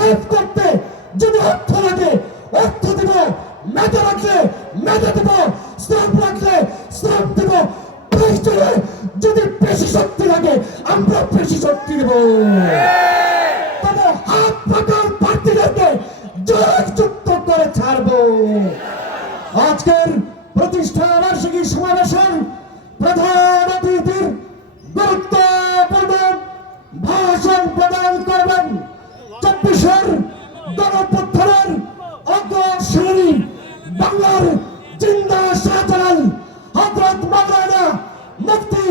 Save করতে যদি অর্থ লাগে অর্থ দেব, মেধা রাখলে মেধা দেব, শ্রম রাখলে শ্রম দেব, প্রয়োজনে যদি পেশি শক্তি লাগে আমরা পেশি শক্তি দেব। তবে হাত পাকার প্রার্থীদেরকে জয়যুক্ত করে ছাড়বো। আজকের প্রতিষ্ঠা বার্ষিকী সমাবেশের প্রধান অতিথির গুরুত্বপূর্ণ ভাষণ প্রদান করবেন 24-এর গণঅভ্যুত্থানের অগ্রসেনানী বাংলার জিন্দা শাহজালাল হযরত মাওলানা মুফতি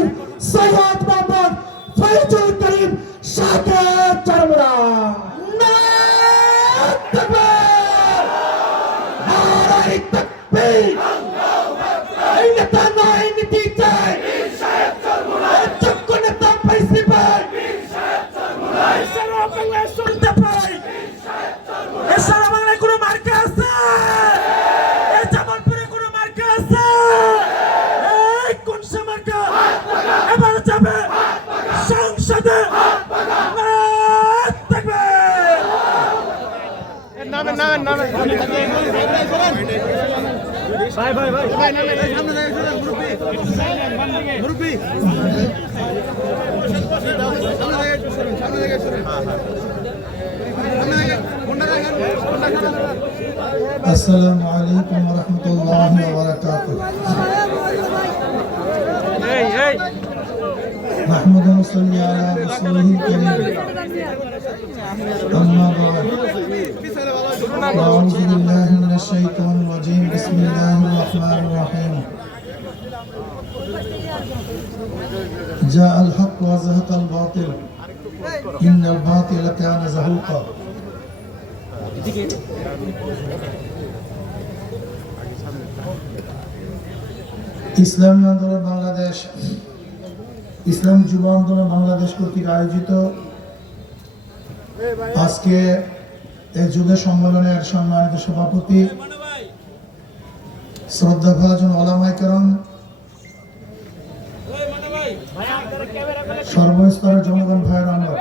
সৈয়দ মোহাম্মদ ফয়জুল করিম শাহকে চরমরা। নারায়ে তাকবীর, নারায়ে তাকবীর। এই নেতা নয়, নীতি চাই। যোগ্য নেতা পাইছি ভাই, সারা বাংলা শুনতে পাই। সারা বাংলায় কোনো মার্কা আছে? এই জামালপুরে কোনো মার্কা আছে? এই কোন সে মার্কা এবার যাবে সংসদে? নামে ভাই ভাই ভাই মুরব্বি আসসালামু আলাইকুম ওয়া রাহমাতুল্লাহি ওয়া বারাকাতুহু। নাহমাদু ওয়া নুসাল্লি আলা রাসূলিল কারীম। আম্মা বা'দ। আউযু বিল্লাহি মিনাশ শাইতানির রাজীম। বিসমিল্লাহির রাহমানির রাহিম। জাআল হক ওয়া যাহাকাল বাতিল। ইন্নাল বাতিলা কানা যাহুকা। ইসলামী আন্দোলন বাংলাদেশ, ইসলামী যুব আন্দোলন বাংলাদেশ কর্তৃক আয়োজিত আজকে এই যুব সম্মেলনের সম্মানিত সভাপতি শ্রদ্ধাভাজন ওলামায়ে কেরাম, সর্বস্তরের জনগণ ভাইয়েরা আমার,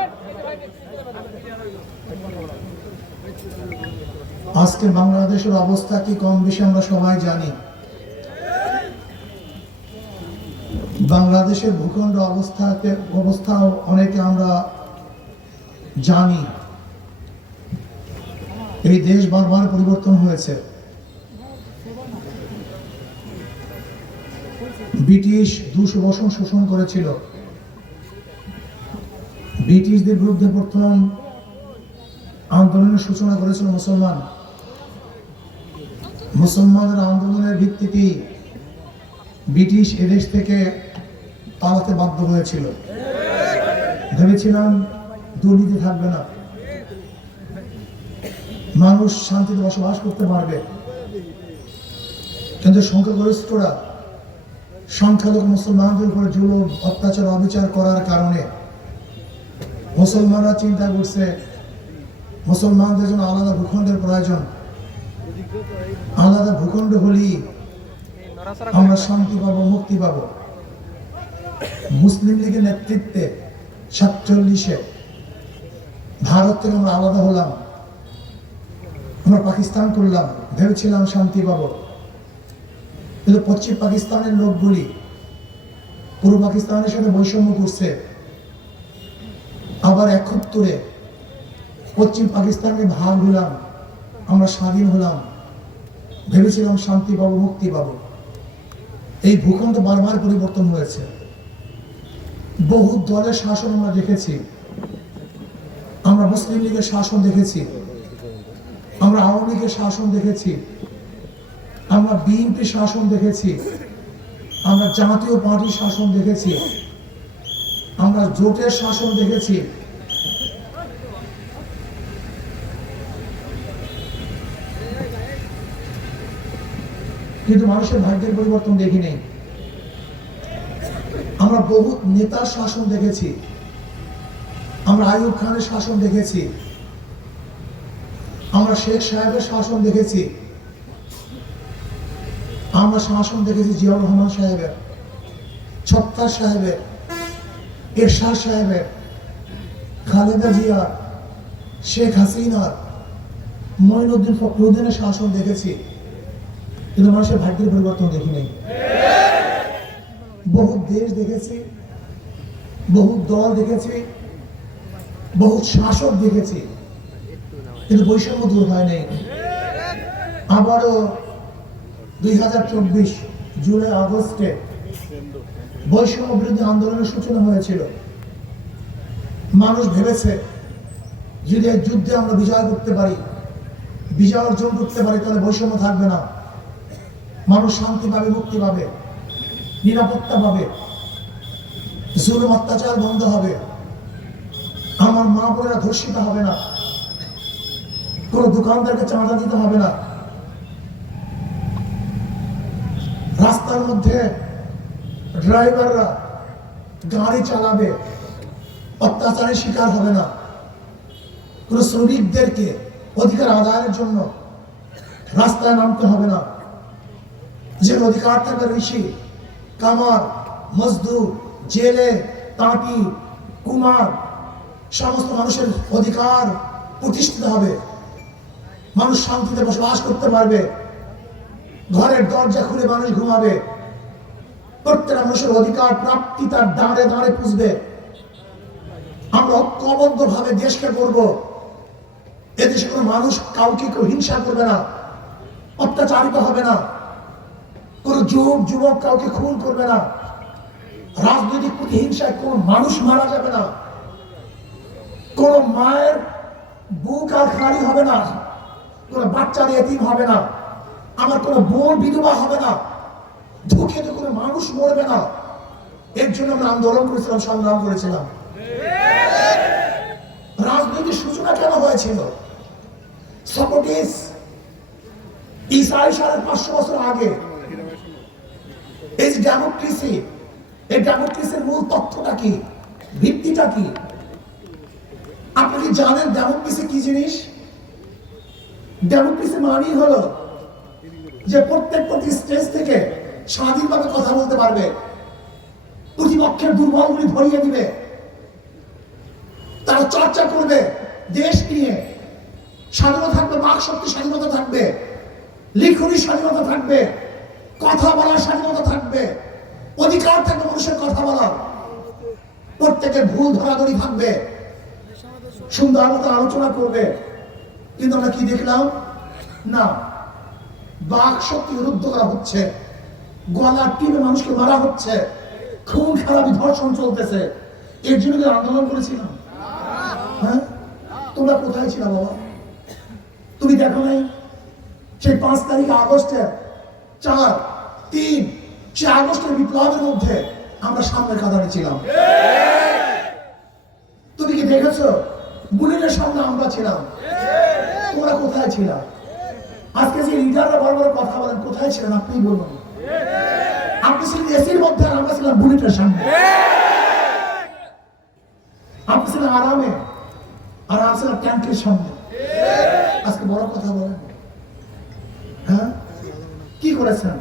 আজকে বাংলাদেশের অবস্থা কি কম বেশি আমরা সবাই জানি। বাংলাদেশের ভূখণ্ড অবস্থাও অনেকে আমরা জানি। এই দেশ বারবার পরিবর্তন হয়েছে। ব্রিটিশ 200 বছর শোষণ করেছিল। ব্রিটিশদের বিরুদ্ধে প্রথম আন্দোলনের সূচনা করেছিল মুসলমানদের আন্দোলনের ভিত্তিতে ব্রিটিশ এদেশ থেকে পালাতে বাধ্য হয়েছিল। ভেবেছিলাম দুর্নীতি থাকবে না, মানুষ শান্তিতে বসবাস করতে পারবে, কিন্তু সংখ্যাগরিষ্ঠরা সংখ্যালঘু মুসলমানদের উপর জুলুম, অত্যাচার, অবিচার করার কারণে মুসলমানরা চিন্তা করছে মুসলমানদের জন্য আলাদা ভূখণ্ডের প্রয়োজন। আলাদা ভূখণ্ড হলেই আমরা শান্তি পাবো, মুক্তি পাবো। মুসলিম লীগের নেতৃত্বে 47-এ ভারত থেকে আমরা আলাদা হলাম, আমরা পাকিস্তান করলাম, ভেবেছিলাম শান্তি পাবো। কিন্তু পশ্চিম পাকিস্তানের লোকগুলি পূর্ব পাকিস্তানের সাথে বৈষম্য করছে। আবার 71-এ পশ্চিম পাকিস্তানকে ভাগ হলাম, আমরা স্বাধীন হলাম, ভেবেছিলাম শান্তি পাবো, মুক্তি পাবো। এই ভূখণ্ড বারবার পরিবর্তন হয়েছে। বহু দলের শাসন আমরা দেখেছি। আমরা মুসলিম লীগের শাসন দেখেছি, আমরা আওয়ামী লীগের শাসন দেখেছি, আমরা বিএনপি শাসন দেখেছি, আমরা জাতীয় পার্টির শাসন দেখেছি, আমরা জোটের শাসন দেখেছি। কিন্তু মানুষের ভাগ্যের পরিবর্তন দেখি নেই। আমরা বহু নেতার শাসন দেখেছি, আমরা আইয়ুব খানের শাসন দেখেছি, আমরা শেখ সাহেবের শাসন দেখেছি, আমরা শাসন দেখেছি জিয়াউর রহমান সাহেবের, ছত্তার সাহেবের, এরশাদ সাহেবের, খালেদা জিয়া, শেখ হাসিনার, মঈনুদ্দিন ফখরুদ্দিনের শাসন দেখেছি, কিন্তু মানুষের ভাগ্যের পরিবর্তন দেখি নাই। বহু দেশ দেখেছি, বহু দল দেখেছি, বহু শাসক দেখেছি, কিন্তু বৈষম্য দূর হয় নাই। আবারও 2024 জুলাই আগস্টে বৈষম্য বিরোধী আন্দোলনের সূচনা হয়েছিল। মানুষ ভেবেছে যদি এই যুদ্ধে আমরা বিজয় করতে পারি, বিজয় অর্জন করতে পারি, তাহলে বৈষম্য থাকবে না, মানুষ শান্তি পাবে, মুক্তি পাবে, নিরাপত্তা পাবে, জুলুম অত্যাচার বন্ধ হবে, আমার মা বোনেরা ধর্ষিত হবে না, কোন দোকানদারকে চাঁদা দিতে হবে না, রাস্তার মধ্যে ড্রাইভাররা গাড়ি চালাবে, অত্যাচারের শিকার হবে না, কোন শ্রমিকদেরকে অধিকার আদায়ের জন্য রাস্তায় নামতে হবে না, যে অধিকার থাকবে ঋষি, কামার, মজদুর, জেলে, তাঁতি, কুমার, সমস্ত মানুষের অধিকার প্রতিষ্ঠিত হবে, মানুষ শান্তিতে বসবাস করতে পারবে, ঘরের দরজা খুলে মানুষ ঘুমাবে, প্রত্যেকটা মানুষের অধিকার প্রাপ্তি তার দাঁড়ে দাঁড়ে পুষবে। আমরা ঐক্যবদ্ধ ভাবে দেশকে করব। এদেশে কোনো মানুষ কাউকে কেউ হিংসা করবে না, অত্যাচারিত হবে না, কোন যুবক কাউকে খুন করবে না, রাজনৈতিক প্রতিহিংসায় কোন মানুষ মারা যাবে না, কোন মায়ের বুক আর খালি হবে না, কোন বাচ্চার এতিম হবে না, আমার কোন বোন বিধবা হবে না, ধুকে তো কোনো মানুষ মরবে না। এর জন্য আমরা আন্দোলন করেছিলাম, সংগ্রাম করেছিলাম। রাজনৈতিক সূচনা কেন হয়েছিল? সক্রেটিস ঈসাই 550 বছর আগে এই যে ডেমোক্রেসি, এই ডেমোক্রেসির মূল তথ্যটা কি, ভিত্তিটা কি? আপনি কি জানেন ডেমোক্রেসি কি জিনিস? ডেমোক্রেসি মানেই হলো যে প্রত্যেকটি স্টেজ থেকে স্বাধীনভাবে কথা বলতে পারবে, প্রতিপক্ষের দুর্বলগুলি ধরিয়ে দিবে, তারা চর্চা করবে দেশ নিয়ে, স্বাধীনতা থাকবে, বাক শক্তি স্বাধীনতা থাকবে, লিখনির স্বাধীনতা থাকবে, কথা বলার স্বাধীনতা থাকবে, অধিকার থাকবে মানুষের কথা বলার, প্রত্যেকের ভুল ধরাধরি থাকবে, সুন্দর মতো আলোচনা করবে। কিন্তু আমরা কি দেখলাম? না, বাক শক্তি রুদ্ধ করা হচ্ছে, গলার টিপে মানুষকে মারা হচ্ছে, খুন খারাপি ধর্ষণ চলতেছে। এর জন্য আন্দোলন করেছিলাম। হ্যাঁ, তোমরা কোথায় ছিল বাবা? তুমি দেখো নাই সেই 5 তারিখ আগস্টে 4-3 সে আগস্টের বিপ্লবের মধ্যে আমরা সামনের কাতারে ছিলাম। তুমি কি দেখেছো? বুলেটের সামনে আমরা ছিলাম, তোমরা কোথায় ছিল? আজকে যে লিডাররা বড় বড় কথা বলেন, কোথায় ছিলেন আপনি বলুন? আপনি ছিলেন এসির মধ্যে, আর আমরা ছিলাম বুলেটের সামনে। আপনি ছিলেন আরামে, আর আমরা ছিলাম ট্যাঙ্কের সামনে। আজকে বড় কথা বলেন। হ্যাঁ, কি করেছেন?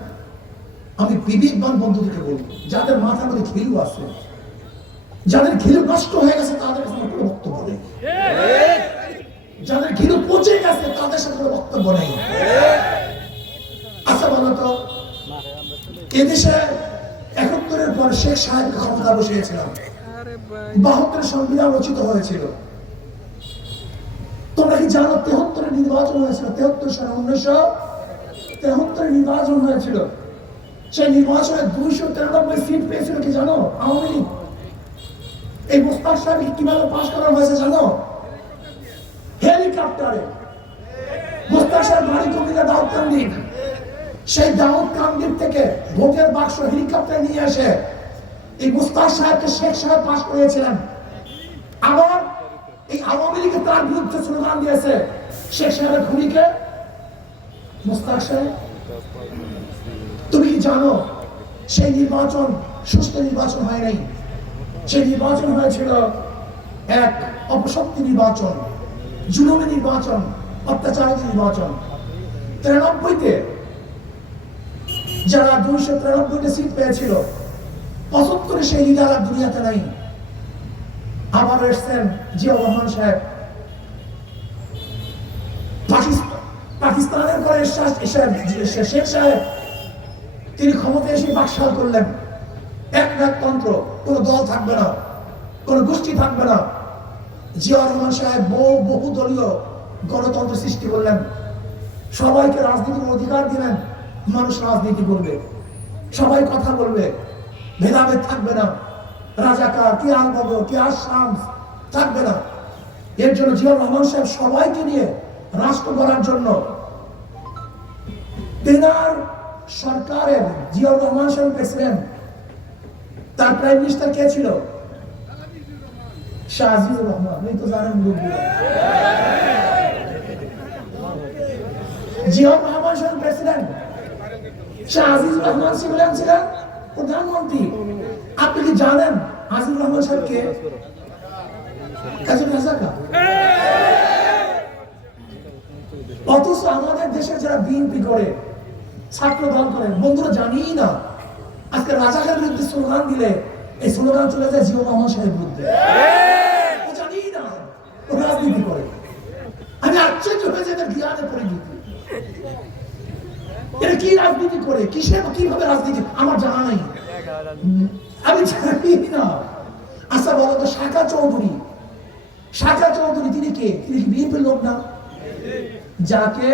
আমি বিবেকবান বন্ধুদেরকে বলবো, যাদের মাথার মধ্যে ঘিলু আছে, যাদের ঘিলু নষ্ট হয়ে গেছে, তাদের কাছে কোনো বক্তব্য নেই। যাদের ঘিলু পচে গেছে, তাদের সাথে কোনো বক্তব্য নেই। আচ্ছা বলতো, এদেশে 71-এর পর শেখ সাহেব ক্ষমতা বসিয়েছিলাম, 72 সংবিধান রচিত হয়েছিল। তোমরা কি জানো 73-এ নির্বাচন হয়েছিল? 73 সালে 1973 নির্বাচন হয়েছিল। সেই নির্বাচনে 293 সিট পেয়েছিল কি জানো? আওয়ামী লীগ। এই মোস্তাক সাহেব কিভাবে পাশ করা হয়েছে জানো? হেলিকপ্টারে। মোস্তাক সাহেব বাড়ি কমিটা দাউদকান্দি, সেই দাউদকান্দির থেকে ভোটের বাক্স হেলিকপ্টারে নিয়ে এসে এই মোস্তাক সাহেবকে শেখ সাহেব পাশ করিয়েছিলেন। আবার এই আওয়ামী লীগের তার বিরুদ্ধে স্লোগান দিয়েছে শেখ সাহেবের খুনিকে মোস্তাক সাহেব। তুমি কি জানো সেই নির্বাচন সুষ্ঠু নির্বাচন হয় নাই? সেই নির্বাচন হয়েছিল এক অপশক্তি নির্বাচন, জুলুমি নির্বাচন, অত্যাচারিত নির্বাচন। 93-তে যারা 293টা সিট পেয়েছিল, 75-এ সেই লিডার আর দুনিয়াতে নাই। আবার এসছেন জিয়াউর রহমান সাহেব, পাকিস্তানের পরে শেখ সাহেব তিনি ক্ষমতায় এসে বাকশাল করলেন, একনায়কতন্ত্র, কোনো দল থাকবে না, কোনো গোষ্ঠী থাকবে না। জিয়াউর রহমান সাহেব বহু দলীয় গণতন্ত্র সৃষ্টি করলেন, সবাইকে রাজনীতির অধিকার দিলেন, মানুষ রাজনীতি করবে, সবাই কথা বলবে, ভেদাভেদ থাকবে না, রাজাকার কে আলবদর কে আশামস থাকবে না। এর জন্য জিয়াউর রহমান সাহেব সবাইকে নিয়ে রাষ্ট্র গড়ার জন্য তেনার সরকারের, জিয়াউর রহমান সাহেব প্রেসিডেন্ট, তার প্রাইম মিনিস্টার কে ছিল? শাহ আজিজুর রহমান। এই তো জানেন জিয়াউর রহমান সাহেব প্রেসিডেন্ট, শাহ আজিজুর রহমান ছিলেন প্রধানমন্ত্রী। আপনি কি জানেন আজিজুর রহমান সাহেব কে? একজন রাজাকার। অথচ আমাদের দেশে যারা বিএনপি করে, ছাত্র দল করে, বন্ধুরা জানিই না আজকে রাজাকারের বিরুদ্ধে স্লোগান দিলে এই স্লোগান চলে যায় জিয়াউর রহমান সাহেবের বিরুদ্ধে। জানিই না রাজনীতি করে। আমি আশ্চর্য হয়ে যাই এদের জ্ঞানের পরিণতি। এটা কি রাজনীতি করে, কিভাবে রাজনীতি আমার জানা নাই, আমি জানি না। আচ্ছা বলো তো, শাখা চৌধুরী তিনি কে? তিনি কি বিএনপির লোক না? যাকে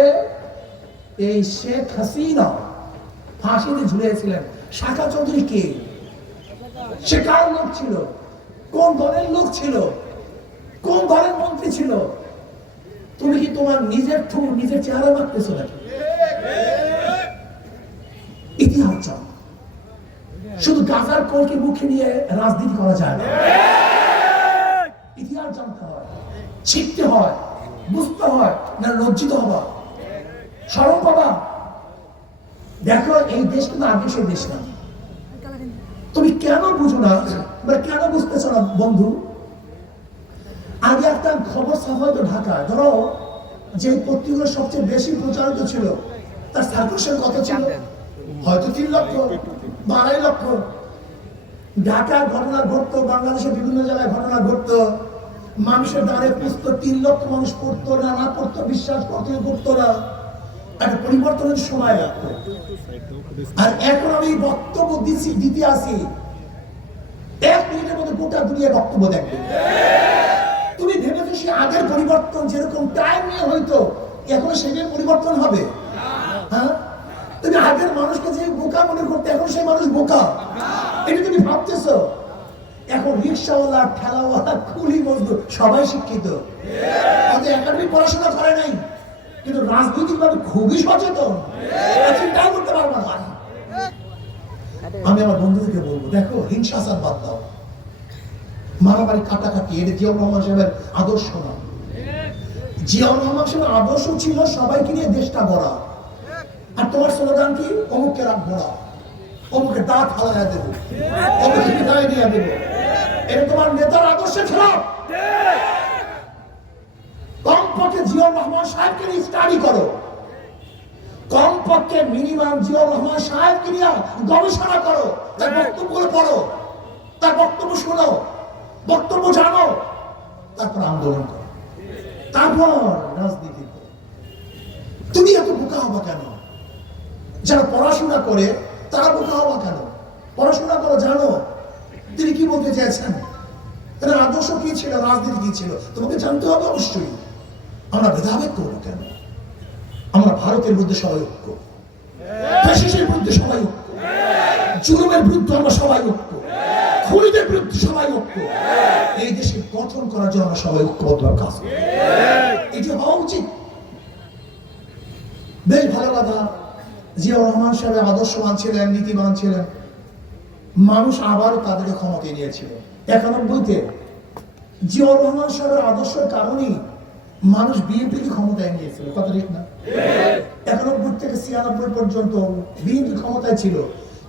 এই শেখ হাসিনা ফাঁসিতে ঝুলিয়েছিলেন, শাখা চৌধুরী কে? সে কার লোক ছিল? কোন দলের লোক ছিল? কোন দলের মন্ত্রী ছিল? তুমি কি তোমার নিজের ঠুঁ নিজের চেহারা মারতেছো নাকি? ইতিহাস জানো, শুধু গাজার কলকে মুখে নিয়ে রাজনীতি করা যায় না। ইতিহাস জানতে হয়, শিখতে হয়, বুঝতে হয়, না লজ্জিত হবা, শরম পাবা। দেখো এই দেশ কিন্তু আগে সেই দেশ না। তুমি কেন বুঝো না বা কেন বুঝতেছো না বন্ধু? আগে একটা খবর ছাপা হতো ঢাকায়, ধরো যে পত্রিকাগুলো সবচেয়ে বেশি প্রচারিত ছিল তার সার্কুলেশন কত ছিল? হয়তো 3 লক্ষ বা 2.5 লক্ষ। ঢাকার ঘটনা ঘটতো, বাংলাদেশের বিভিন্ন জায়গায় ঘটনা ঘটতো, মানুষের দ্বারে পুষতো, 3 লক্ষ মানুষ পড়তো না পড়তো, বিশ্বাস করতো না। একটা পরিবর্তনের সময় লাগতো। আর এখন আমি বক্তব্য দিতে আসি, 1 মিনিটের মধ্যে গোটা দুনিয়া বক্তব্য দেখবে। তুমি ভেবেছো সে আগের পরিবর্তন যেরকম টাইম নিয়ে হয়তো এখন সেটাই পরিবর্তন হবে? হ্যাঁ, তুমি আগের মানুষকে যে বোকা মনে করতে, এখন সেই মানুষ বোকা, এটা তুমি ভাবতেছো? এখন রিক্সাওয়ালা, ঠেলাওয়ালা, কুলি মজদুর সবাই শিক্ষিত, তাদের একাডেমিক পড়াশোনা করে নাই, কিন্তু রাজনৈতিক ভাবে খুবই সচেতন, চিন্তাও করতে পারবো না। আমি আমার বন্ধুদেরকে বলবো, দেখো হিংসাচার বাদ দাও, মারামারি কাটাকাটি, এটা জিয়াউর রহমান সাহেবের আদর্শ না। জিয়াউর রহমান সাহেবের আদর্শ ছিল সবাইকে নিয়ে দেশটা গড়া। আর তোমার স্লোগান কি? অমুককে রাখবো না, অমুকে দাঁত হালাইয়া দেবো, অমুকে বিদায় দিয়ে দেবো। এটা তোমার নেতার আদর্শের খেলাফ। কমপক্ষে জিয়াউর রহমান সাহেবকে নিয়ে স্টাডি করো, কমপক্ষে মিনিমাম জিয়াউর রহমান সাহেবকে নিয়ে গবেষণা করো, তার বক্তব্যগুলো পড়ো, তার বক্তব্য শোনো, বক্তব্য জানো, তারপর আন্দোলন করো, তারপর রাজনীতি করো। তুমি এত বোকা হবা কেন? যারা পড়াশোনা করে তারা বোকা হবা কেন? পড়াশোনা করো, জানো তিনি কি বলতে চেয়েছেন, তার আদর্শ কি ছিল, রাজনীতি কি ছিল, তোমাকে জানতে হবে অবশ্যই। আমরা ভেদাভেদ করবো কেন? আমরা ভারতের বিরুদ্ধে সবাই ঐক্য, ফ্যাসিস্টের বিরুদ্ধে সবাই ঐক্য, জুলুমের বিরুদ্ধে আমরা সবাই ঐক্য, খুনিদের বিরুদ্ধে সবাই ঐক্য। এই দেশকে গঠন করার জন্য আমরা সবাই ঐক্যবদ্ধ কাজ করি, এটি হওয়া উচিত। বেশ ভালো কথা, জিয়াউর রহমান সাহেব আদর্শবান ছিলেন, নীতিবান ছিলেন, মানুষ আবারও তাদেরকে ক্ষমতায় নিয়েছিল। 91-তে জিয়াউর রহমান সাহেবের আদর্শের কারণেই মানুষ বিএনপিকে ক্ষমতায় নিয়েছিল, কথা ঠিক না? 91 থেকে 96 পর্যন্ত বিএনপি ক্ষমতায় ছিল,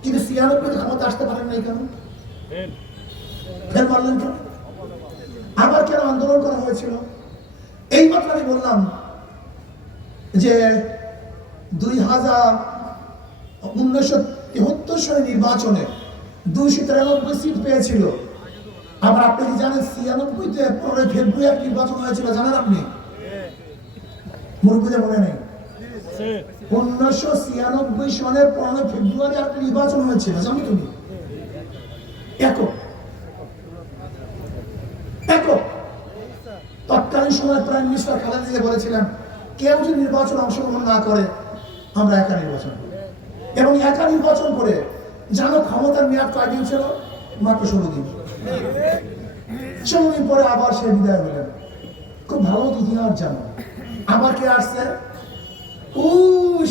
কিন্তু 96-তে ক্ষমতা আসতে পারেন নাই কেন? ফের মারলেন কেন? আবার কেন আন্দোলন করা হয়েছিল? এই মাত্র আমি বললাম যে 1973 সালে নির্বাচনে 293 সিট পেয়েছিল। আবার আপনি কি জানেন 96-তে 15 ফেব্রুয়ারি নির্বাচন হয়েছিল, জানেন আপনি? মুরব্বীদের মনে নেই? 1996 সনের 15 ফেব্রুয়ারি একটা নির্বাচন হয়েছিল, জানো তুমি? একক তৎকালীন সময় প্রাইম মিনিস্টার খালেদা জিয়া বলেছিলেন, কেউ যদি নির্বাচন অংশগ্রহণ না করে আমরা একা নির্বাচন করি। এবং একা নির্বাচন করে জানো ক্ষমতার মেয়াদ কয়দিন ছিল? মাত্র 16 দিন। 16 দিন পরে আবার সে বিদায় হলেন। খুব ভালো ইতিহাস জানো। আবার কে আসছে? ও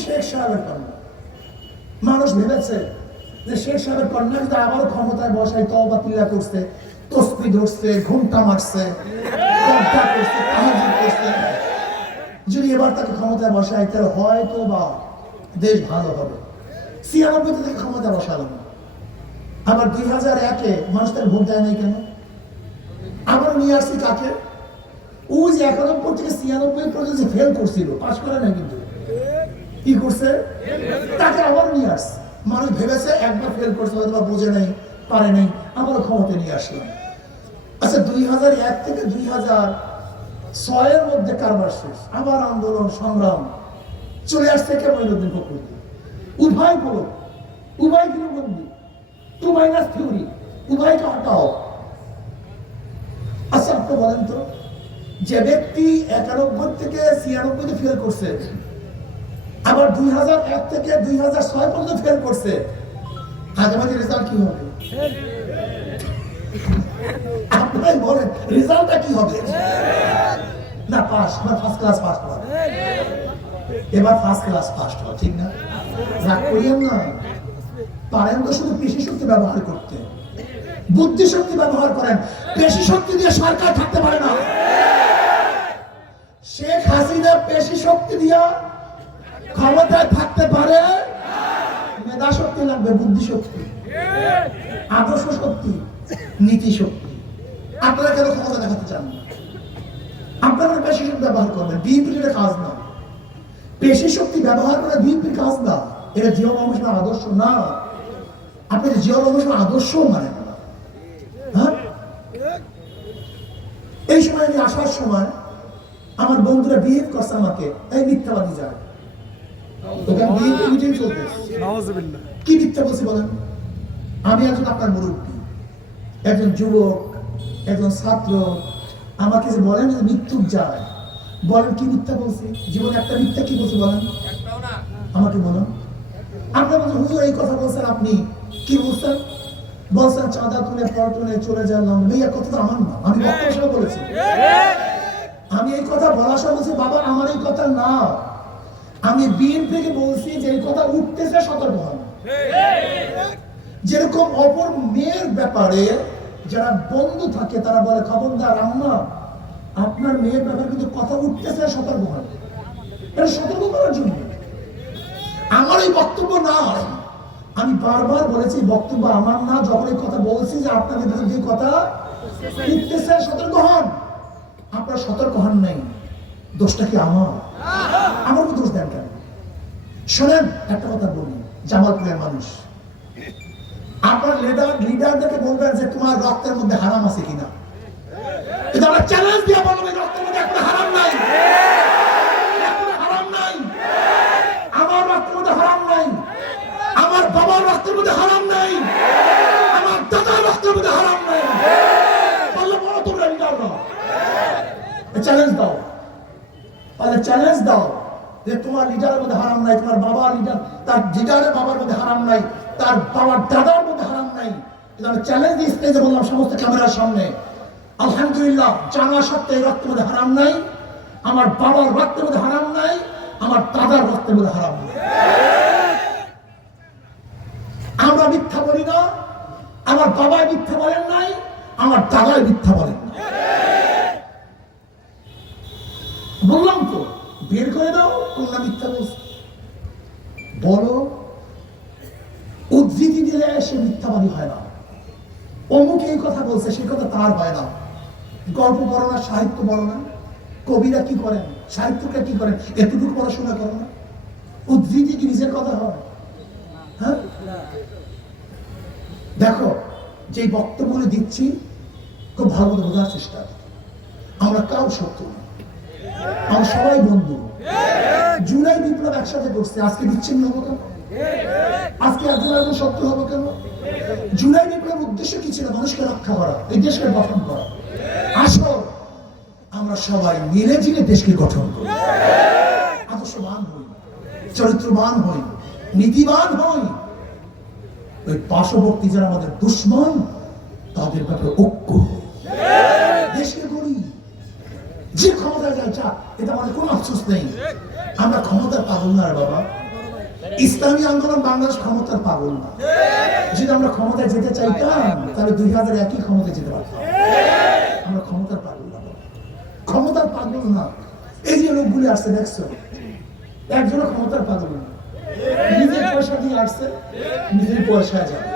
শেখ সাহেবের কন্যা। মানুষ ভেবেছে যে শেখ সাহেবের কন্যা যদি আবারও ক্ষমতায় বসায় তওবা তিল্লা করছে, তসবিহ ধরছে, ঘুমটা মারছে, পর্দা করছে, তাহাজ্জুদ করছে, যদি এবার তাকে ক্ষমতায় বসায় তাহলে হয়তো বা দেশ ভালো হবে। 96 থেকে ক্ষমতা বসালো না। আবার 2001-এ মানুষ তার ভোট দেয় নাই কেন? আবার নিয়ে আসছি কাকে? ও যে 91 থেকে 96 পর্যন্ত যে ফেল করছিল, পাস করে নাই, কিন্তু কি করছে? তাকে আবার নিয়ে আসছে। মানুষ ভেবেছে একবার ফেল করছে, হয়তো বা বোঝে নাই, পারে নাই, আবারও ক্ষমতা নিয়ে আসলাম। আচ্ছা, 2001 থেকে 2006-এর মধ্যে কারবার শেষ, আবার আন্দোলন সংগ্রাম, চলে আসছে কে? মঈনুদ্দিন ফখরুদ্দিন। উভয় বলো, উভয় গৃহবন্দী, টু মাইনাস থিওরি, উভয়কে হটাও। আচ্ছা, আপনি বলেন তো, যে ব্যক্তি 91 থেকে 96-তে ফেল করছে, আবার 2001 থেকে 2006 পর্যন্ত ফেল করছে, আগামী রেজাল্ট কি হবে? আপনারাই বলেন, রেজাল্টটা কি হবে? না, পাস, এবার ফার্স্ট ক্লাস পাস হওয়া, এবার ফার্স্ট ক্লাস পাস হওয়া, ঠিক না? রাগ করিয়েন না। পারেন তো শুধু পেশি শক্তি ব্যবহার করতে, বুদ্ধি শক্তি ব্যবহার করেন। পেশি শক্তি দিয়ে সরকার থাকতে পারে না। শেখ হাসিনা পেশি শক্তি দিয়া ক্ষমতায় থাকতে পারে। মেধা শক্তি লাগবে, বুদ্ধি শক্তি, আদর্শ শক্তি, নীতি শক্তি। আপনারা কেন ক্ষমতা দেখাতে চান না? আপনারা পেশি শক্তি ব্যবহার করবেন, বিএনপির কাজ না। পেশি শক্তি ব্যবহার করে বিএনপির কাজ না, এটা জিয়া রহমানের আদর্শ না। আপনি জিয়া রহমানের আদর্শ মানে না। হ্যাঁ, এই সময় আমি আসার সময় আমার বন্ধুরা বিহেভ করছে আমাকে, এই মিথ্যাবাদী যায়। কি মিথ্যা বলছি বলেন? আমি একজন আপনার মুরব্বী, একজন যুবক, একজন ছাত্র, আমাকে যে বলেন যে মৃত্যু যায়, বলেন কি মিথ্যা বলছি? জীবনে একটা মিথ্যা কি বলছি বলেন? আমাকে বলুন। আপনার বলছেন হুজুর এই কথা বলছেন, আপনি কি বলছেন? বলছেন চাঁদা তুলে পল্টনে চলে যাওয়ার ভাইয়া, কথা তো আমার না, আমি বক্তব্য সহ বলেছি। আমি এই কথা বলার সময় বলছি, বাবা আমার এই কথা না, আমি বিএনপিকে বলছি যে এই কথা উঠতেছে, সতর্ক হন। যেরকম অপর মেয়ের ব্যাপারে যারা বন্ধু থাকে তারা বলে খবরদার আম্মা, আপনার মেয়ের ব্যাপারে কিন্তু কথা উঠতেছে, সতর্ক হন। এটা সতর্ক করার জন্য আমার এই বক্তব্য না। আমি বারবার বলেছি বক্তব্য আমার না, যখন এই কথা বলছি যে আপনাদের বিরুদ্ধে কথা উঠতেছে, সতর্ক হন। আপনারা সতর্ক হন নাই, দোষটা কি আমার? আমাকে দোষ দেন কেন? শোনেন, একটা কথা বলি, জামালপুরের মানুষ, আপনার লিডারদেরকে বলবেন যে তোমার রক্তের মধ্যে হারাম আছে কিনা। কিন্তু আমরা চ্যালেঞ্জ দিয়ে বলবো রক্তের মধ্যে কোনো হারাম নাই, হারাম নাই। আমার রক্তের মধ্যে হারাম নাই, আমার বাবার রক্তের মধ্যে হারাম নাই, আমার দাদার রক্তের মধ্যে হারাম নাই। বললে বলো তোমরা লিডাররা, চ্যালেঞ্জ দাও, তাহলে চ্যালেঞ্জ দাও যে তোমার লিডারের মধ্যে হারাম নাই, তোমার বাবার লিডার তার লিডারের বাবার মধ্যে হারাম নাই, তার বাবার দাদার মধ্যে হারাম নাই। কিন্তু আমি চ্যালেঞ্জ দিয়ে স্টেজে বললাম সমস্ত ক্যামেরার সামনে, আলহামদুলিল্লাহ জানা সত্ত্বে রক্তের মধ্যে হারাম নাই, আমার বাবার রক্তের মধ্যে হারাম নাই, আমার দাদার রক্তের মধ্যে হারাম নাই। আমরা মিথ্যা বলি না, আমার বাবাই মিথ্যা বলেন নাই, আমার দাদাই মিথ্যা বলেন না। বললাম তো, বের করে দাও কোনটা মিথ্যা বলছে, বলো। উদ্ধৃতি দিলে সে মিথ্যাবাদী হয় না। অমুক এই কথা বলছে, সেই কথা তার হয় না। গল্প বলো না, সাহিত্য বলো না, কবিরা কি করেন, সাহিত্যটা কি করেন, এতটুকু পড়াশোনা করো না। উদ্ধৃতি কি নিজের কথা হয়? হ্যাঁ, দেখো যে বক্তব্যগুলো দিচ্ছি খুব ভালো বোঝার চেষ্টা। আমরা কাউ শত্রু না, আমরা সবাই বন্ধু। জুলাই বিপ্লব একসাথে করছি, আজকে বিচ্ছিন্ন হবো কেন? আজকে একজন শত্রু হবো কেন? জুলাই বিপ্লবের উদ্দেশ্য কি ছিল? মানুষকে রক্ষা করা, এই দেশকে গঠন করা। আসো আমরা সবাই মিলে জিলে দেশকে গঠন করি, আদর্শবান হই, চরিত্রবান হই, নীতিবান হই। ওই পার্শ্ববর্তী যারা আমাদের দুশ্মন তাদের ব্যাপারে ঐক্য হই, দেশকে গড়ি। যে ক্ষমতায় যায় যাক, এটা আমাদের কোনো আফসোস নেই। আমরা ক্ষমতার পাগল না রে বাবা। ইসলামী আন্দোলন বাংলাদেশ ক্ষমতার পাগল না। যদি আমরা ক্ষমতায় যেতে চাইতাম তাহলে 2001 ক্ষমতায় যেতে পারতাম। আমরা ক্ষমতার পাগল না, ক্ষমতার পাগল না। এই যে লোকগুলি আসছে দেখছো, একজনও ক্ষমতার পাগল না। নিজের পয়সা দিয়ে আসছে, নিজের পয়সায় যাবে।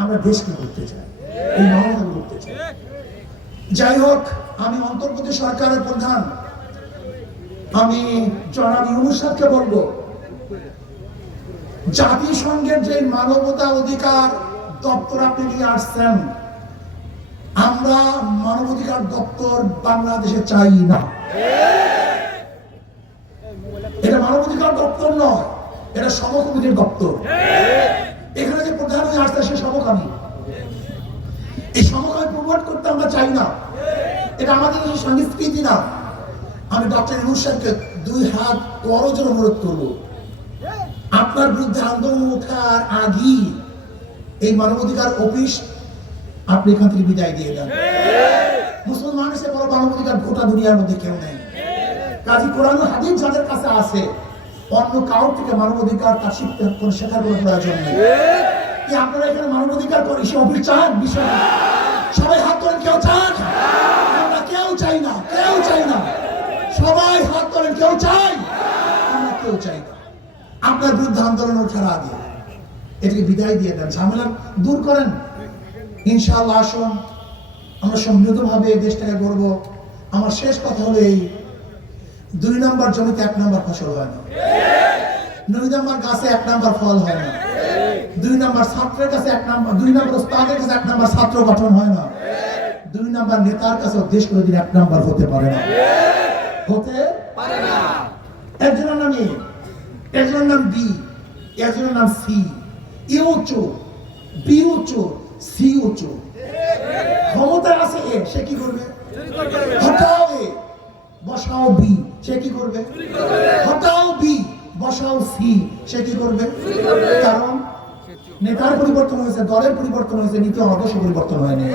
আমরা দেশকে করতে চাই, এই মানবতা করতে চাই। যাই হোক, আমি অন্তর্বর্তী সরকারের প্রধান, আমি জনাব ইউনূস সাহেবকে বলবো, জাতিসংঘের যে মানবতা অধিকার দপ্তর আপনি নিয়ে আসছেন, আমরা মানবাধিকার দপ্তর বাংলাদেশে চাই না। এটা মানবাধিকার দপ্তর নয়, এটা সমকামীদের দপ্তর। এখানে যে প্রধান হয়ে আসছে সে সমকামী। এই সমকামী প্রমোট করতে আমরা চাই না, এটা আমাদের দেশের সংস্কৃতি না। আমি ডক্টর ইউনূস সাহেবকে 2 হাত করজোড়ে অনুরোধ করবো, আপনার বিরুদ্ধে আন্দোলন ওঠার আগেই এই মানবাধিকার অফিস আপনি এখান থেকে বিদায় দিয়ে দেন। মুসলমান হিসেবে বড় মানবাধিকার গোটা দুনিয়ার মধ্যে কেউ নেই। কাজী কোরআন ও হাদিস যাদের কাছে আছে, অন্য কারোর থেকে মানবাধিকার তার শিখতে শেখার কোনো প্রয়োজন নেই। কি আপনারা এখানে মানবাধিকার করে সে অফিস চান? বিষয় সবাই হাত তোলেন, কেউ চান? আমরা কেউ চাই না, কেউ চাই না। সবাই হাত তোলেন, কেউ চাই? আমরা কেউ চাই না। আপনার বিরুদ্ধে আন্দোলন ওঠার আগে এটাকে বিদায় দিয়ে দেন, ঝামেলা দূর করেন। ইনশাআল্লাহ আসুন আমরা সম্মিলিতভাবে এই দেশটাকে গড়ব। আমার শেষ কথা হলো এই, 2 নম্বর জমিতে 1 নম্বর ফসল হয় না, 2 নম্বর গাছে 1 নম্বর ফল হয় না, 2 নম্বর ছাত্রের কাছে 1 নম্বর, 2 নম্বর ওস্তাদের কাছে 1 নম্বর ছাত্র গঠন হয় না, 2 নম্বর নেতার কাছে দেশ কোনোদিন 1 নম্বর হতে পারে না, হতে পারে না। একজনের নাম এ, একজনের নাম বি, একজনের নাম সি। এও চোর, বিও চোর, সিও চোর। ক্ষমতা আছে এ, সে কি করবে? হটাও এ, বসাও বি, সে কি করবে? হটাও বি, বসাও সি, সে কি করবে? কারণ নেতার পরিবর্তন হয়েছে, দলের পরিবর্তন হয়েছে, নীতি আদর্শ পরিবর্তন হয়নি।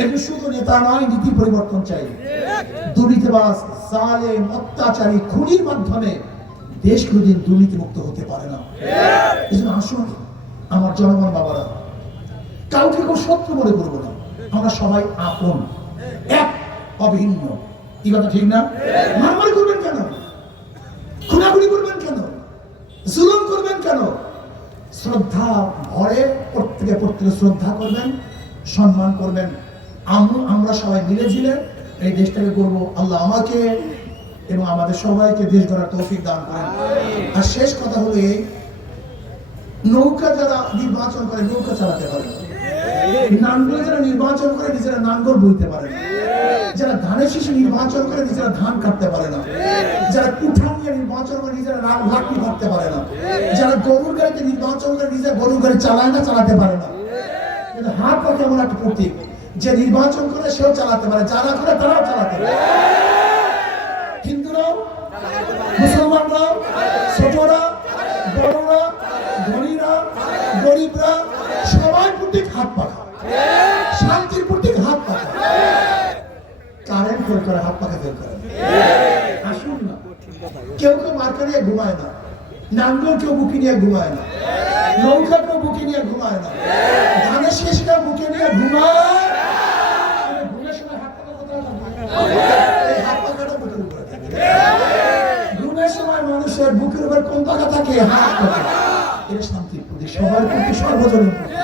এগুলো শুধু নেতা নয়, নীতি পরিবর্তন চাই। দুর্নীতিবাজ, জালেম, অত্যাচারী, খুনির মাধ্যমে দেশ কোনোদিন দুর্নীতিমুক্ত হতে পারে না। এই জন্য আসুন আমার জনগণ বাবারা, কাউকে কেউ শত্রু মনে করবো না। আমরা সবাই আপন, এক, অভিন্ন। এই কথা ঠিক না? মারামারি করবেন কেন? খুনাখুনি করবেন কেন? জুলুম করবেন কেন? শ্রদ্ধা ভরে প্রত্যেকে শ্রদ্ধা করবেন, সম্মান করবেন। আমরা সবাই মিলে ঝিলে এই দেশটাকে করবো। আল্লাহ আমাকে এবং আমাদের সবাইকে দেশ গড়ার তৌফিক দান করেন। আর শেষ কথা হলো এই, নৌকা যারা নির্বাচন করে নৌকা চালাতে পারে না, নাঙ্গল যারা নির্বাচন করে নিজেরা নাঙ্গল বইতে পারে না, যারা ধানের শীষে নির্বাচন করে নিজেরা ধান কাটতে পারে না, যারা কুঠা নিয়ে নির্বাচন করে নিজেরা লাঠি কাটতে পারে না, যারা গরুর গাড়িতে নির্বাচন করে নিজেরা গরুর গাড়ি চালায় না, চালাতে পারে না। কিন্তু হাত পা কেমন একটা প্রতীক, যে নির্বাচন করে সেও চালাতে পারে, যারা করে তারাও চালাতে পারে। হিন্দুরাও, মুসলমানরাও, ছোটরা, বড়রা, ধনীরা, গরিবরা, সবাই প্রতীক হাত পাখা, শান্তির প্রতীক হাত পাখা। কারেন্ট ফেল করে, হাত পাখা ফেল করে। আসুন না, কেউ কেউ মার্কা নিয়ে ঘুমায় না, নাঙ্গল কেউ বুকে নিয়ে ঘুমায় না, নৌকা কেউ বুকে নিয়ে ঘুমায় না, ধানের শেষ কেউ বুকে নিয়ে ঘুমায়। ঘুমের সময় হাত পাখা কোথায় থাকে? এই হাত পাখাটা বুকের উপরে থাকে। ঘুমের সময় মানুষের বুকের উপর কোন পাখা থাকে? হাত পাখা। এটা শান্তির প্রতীক, সবার প্রতি, সর্বজনীন প্রতীক।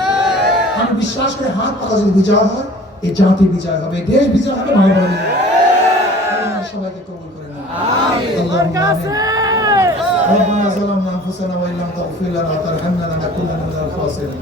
আমি বিশ্বাস করি হাত পাখা যদি বিজয় হয়, এই জাতি বিজয় হবে, দেশ বিজয় হবে, মানবতা বিজয় হবে। সবাইকে কবুল করে নেন। আল্লাহুম্মা আমিন। ربنا ظلمنا انفسنا وان لم تغفر لنا وترحمنا لنكونن من الخاسرين